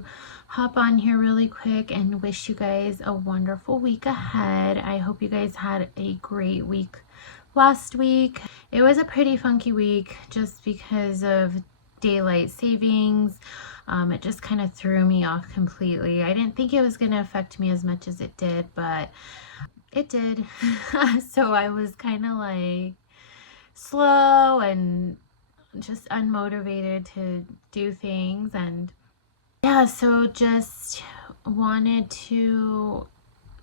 to hop on here really quick and wish you guys a wonderful week ahead. I hope you guys had a great week last week. It was a pretty funky week just because of daylight savings. It just kind of threw me off completely. I didn't think it was going to affect me as much as it did, but it did. So I was kind of like slow and just unmotivated to do things, and yeah, so just wanted to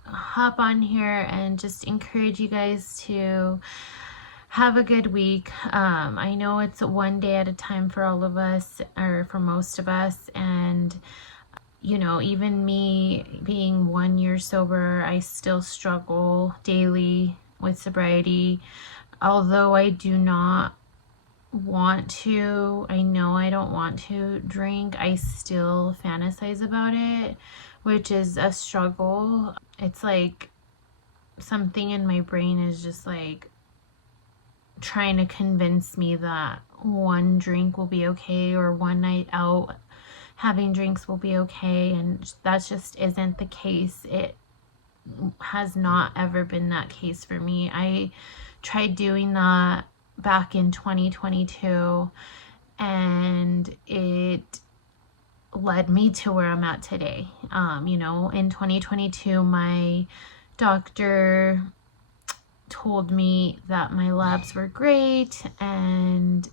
hop on here and just encourage you guys to have a good week. I know it's one day at a time for all of us, or for most of us, and you know, even me being 1 year sober, I still struggle daily with sobriety. Although I do not want to, I know I don't want to drink, I still fantasize about it, which is a struggle. It's like something in my brain is just like trying to convince me that one drink will be okay, or one night out having drinks will be okay, and that just isn't the case. It has not ever been that case for me. I tried doing that back in 2022 and it led me to where I'm at today. You know, in 2022 my doctor told me that my labs were great and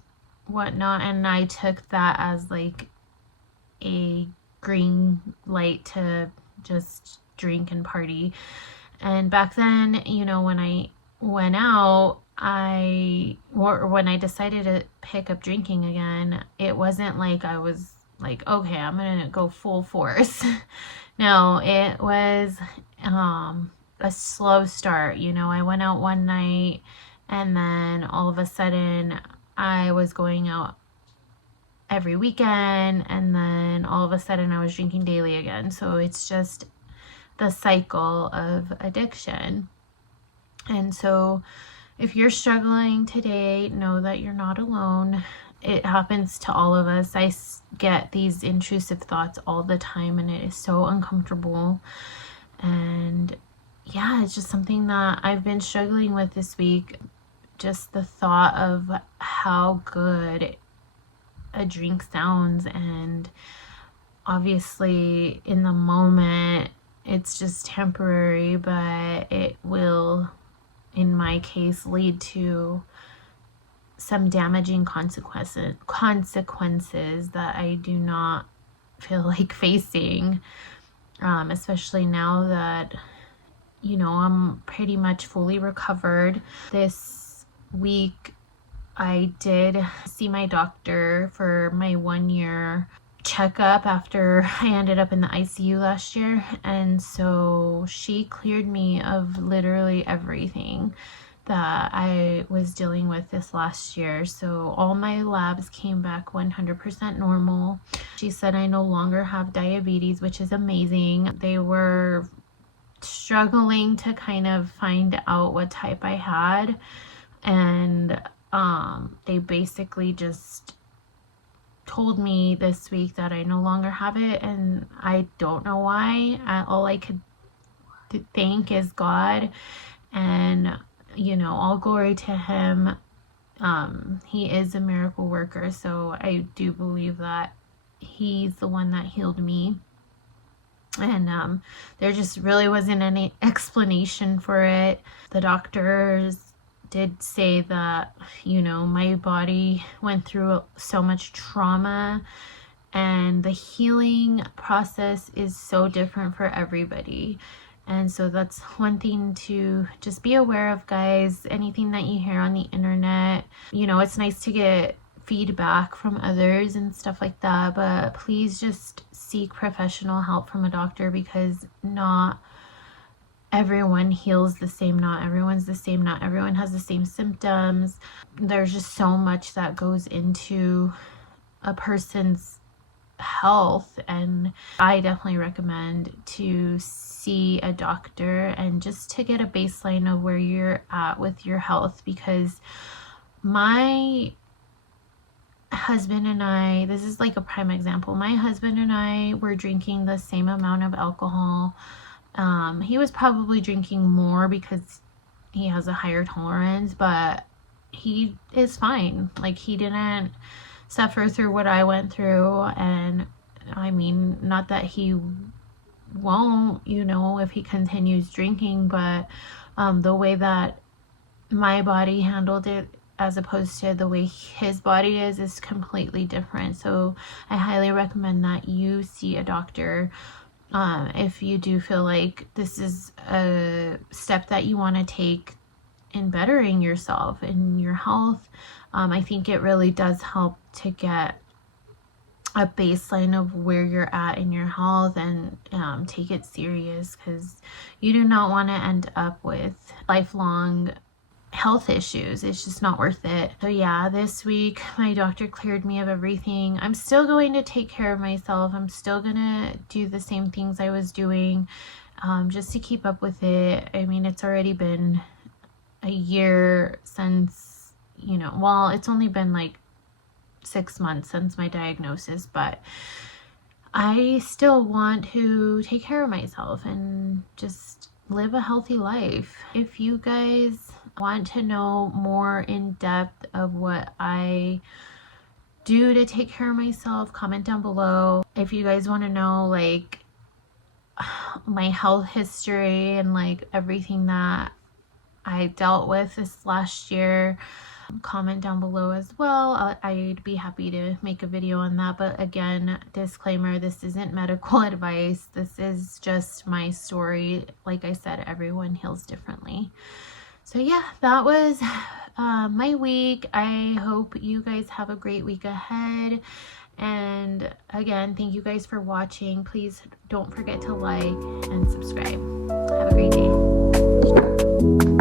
whatnot, and I took that as like a green light to just drink and party. And back then, you know, when I went out, when I decided to pick up drinking again, it wasn't like I was like, okay, I'm gonna go full force. No, it was a slow start. You know, I went out one night and then all of a sudden I was going out every weekend, and then all of a sudden I was drinking daily again. So it's just the cycle of addiction. And so if you're struggling today, know that you're not alone. It happens to all of us. I get these intrusive thoughts all the time, and it is so uncomfortable. And yeah, it's just something that I've been struggling with this week. Just the thought of how good a drink sounds, and obviously in the moment it's just temporary, but it will, in my case, lead to some damaging consequences that I do not feel like facing, especially now that, you know, I'm pretty much fully recovered. This week I did see my doctor for my 1 year checkup after I ended up in the ICU last year, and so she cleared me of literally everything that I was dealing with this last year. So all my labs came back 100% normal. She said I no longer have diabetes, which is amazing. They were struggling to kind of find out what type I had, and they basically just told me this week that I no longer have it, and I don't know why. All I could thank is God, and you know, all glory to him. He is a miracle worker, so I do believe that he's the one that healed me. And there just really wasn't any explanation for it. The doctors did say that, you know, my body went through so much trauma, and the healing process is so different for everybody. And so that's one thing to just be aware of, guys. Anything that you hear on the internet, you know, it's nice to get feedback from others and stuff like that, but please just seek professional help from a doctor, because not everyone heals the same, not everyone's the same, not everyone has the same symptoms. There's just so much that goes into a person's health, and I definitely recommend to see a doctor and just to get a baseline of where you're at with your health, because my husband and I, this is like a prime example. My husband and I were drinking the same amount of alcohol. He was probably drinking more because he has a higher tolerance, but he is fine. Like, he didn't suffer through what I went through. And I mean, not that he won't, you know, if he continues drinking, but the way that my body handled it as opposed to the way his body is completely different. So I highly recommend that you see a doctor if you do feel like this is a step that you want to take in bettering yourself and your health. I think it really does help to get a baseline of where you're at in your health and take it serious, because you do not want to end up with lifelong health issues. It's just not worth it. So yeah, this week my doctor cleared me of everything. I'm still going to take care of myself. I'm still gonna do the same things I was doing just to keep up with it. I mean, it's already been a year since, you know, well, it's only been like 6 months since my diagnosis, but I still want to take care of myself and just live a healthy life. If you guys want to know more in depth of what I do to take care of myself, comment down below. If you guys want to know like my health history and like everything that I dealt with this last year, comment down below as well. I'd be happy to make a video on that. But again, disclaimer, this isn't medical advice. This is just my story. Like I said, everyone heals differently. So yeah, that was my week. I hope you guys have a great week ahead. And again, thank you guys for watching. Please don't forget to like and subscribe. Have a great day.